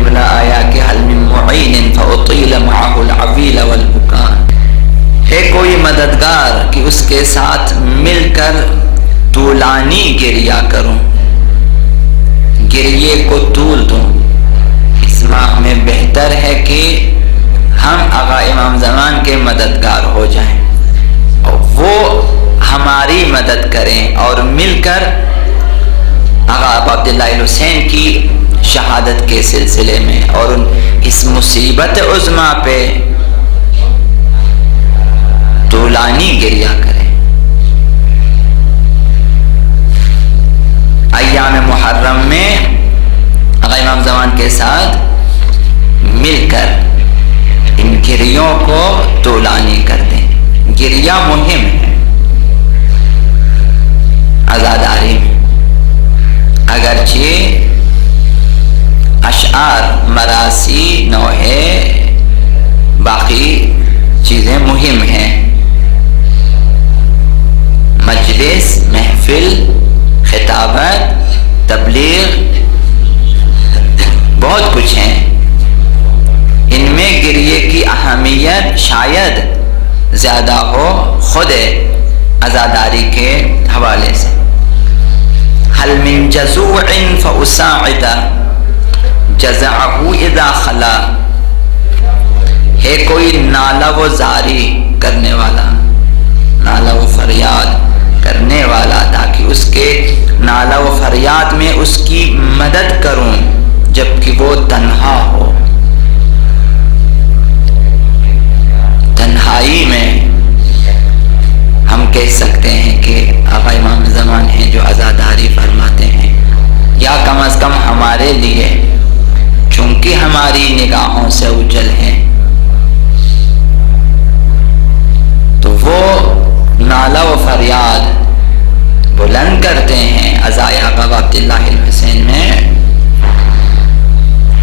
جملہ آیا کہ حل من معین فاطیل معه العویل والبکان، ہے کوئی مددگار کہ اس کے ساتھ مل کر طولانی گریہ کروں، گریے کو طول دوں۔ اس ماہ میں بہتر ہے کہ ہم آقا امام زمان کے مددگار ہو جائیں اور وہ ہماری مدد کریں اور مل کر آقا ابو عبداللہ الحسین کی شہادت کے سلسلے میں اور اس مصیبت عظمیٰ پہ طولانی گریہ کریں۔ ایام محرم میں آقا امام زمان کے ساتھ مل کر ان گریوں کو طولانی کر دیں۔ گریہ مہم ہے عزاداری میں، اگرچہ اشعار مراسی نوحے باقی چیزیں مہم ہیں، مجلس، محفل، خطابت، تبلیغ، بہت کچھ ہیں، ان میں گریے کی اہمیت شاید زیادہ ہو خود عزاداری کے حوالے سے۔ حل من جزوع فاساعد جزعه اذا خلا، ہے کوئی نالہ و زاری کرنے والا، نالہ و فریاد کرنے والا، تاکہ اس کے نالہ و فریاد میں اس کی مدد کروں جبکہ وہ تنہا ہو۔ تنہائی میں ہم کہہ سکتے ہیں کہ آقا امام زمان ہیں جو عزاداری فرماتے ہیں، یا کم از کم ہمارے لیے چونکہ ہماری نگاہوں سے اوجھل ہیں تو وہ نالہ و فریاد بلند کرتے ہیں عزائے آقا عبداللہ الحسین میں۔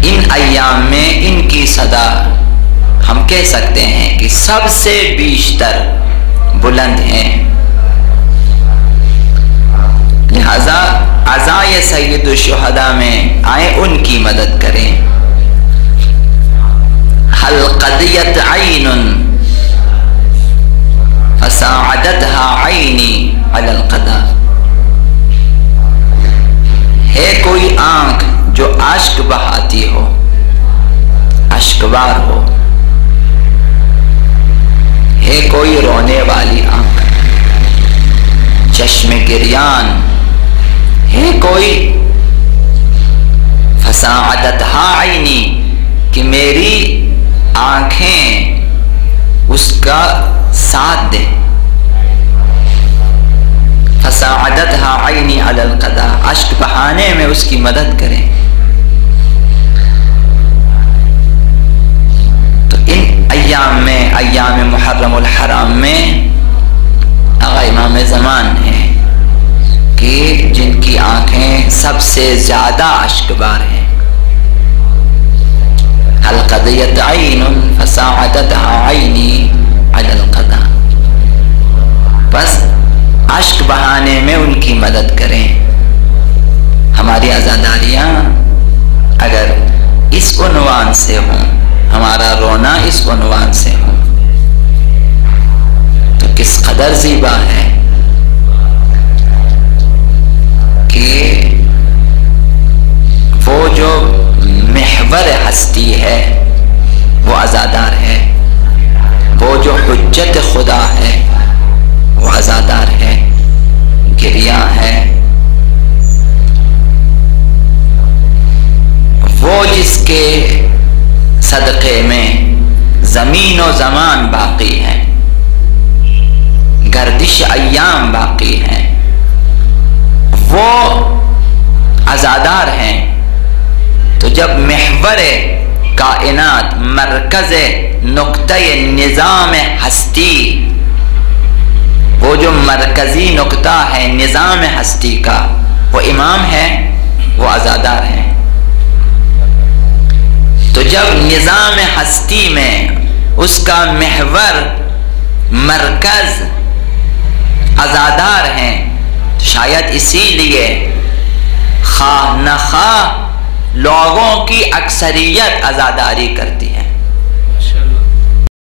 ان ایام میں ان کی صدا ہم کہہ سکتے ہیں کہ سب سے بیشتر بلند ہیں، لہذا عزائے سید الشہداء میں آئیں ان کی مدد کریں۔ حل قضیت عین فساعدتها عینی علی القضاء، ہے کوئی آنکھ جو اشک بہاتی ہو، اشکبار ہو، ہے کوئی رونے والی آنکھ، چشم گریان، ہے کوئی فساعدتها عینی کہ میری آنکھیں اس کا ساتھ دیں، فساعدتها عینی علی القضاء، اشک بہانے میں اس کی مدد کریں۔ تو ان ایام میں، ایام محرم الحرام میں آقا امام زمان ہیں کہ جن کی آنکھیں سب سے زیادہ اشکبار ہیں۔ حل قضیت عین فساعدتها عینی علی القضاء، بس اشک بہانے میں ان کی مدد کریں۔ ہماری عزاداریاں اگر اس عنوان سے ہوں، ہمارا رونا اس عنوان سے ہو تو کس قدر زیبا ہے کہ وہ جو محور ہستی ہے وہ عزادار ہے، وہ جو حجت خدا ہے وہ عزادار ہے، گریاں ہے، وہ جس کے صدقے میں زمین و زمان باقی ہے، گردش ایام باقی ہے، وہ عزادار ہیں۔ تو جب محور کائنات، مرکز نقطہ نظام ہستی، وہ جو مرکزی نقطہ ہے نظام ہستی کا، وہ امام ہے، وہ عزادار ہے۔ تو جب نظام ہستی میں اس کا محور مرکز عزادار ہیں، شاید اسی لیے خواہ نخواہ لوگوں کی اکثریت عزاداری کرتی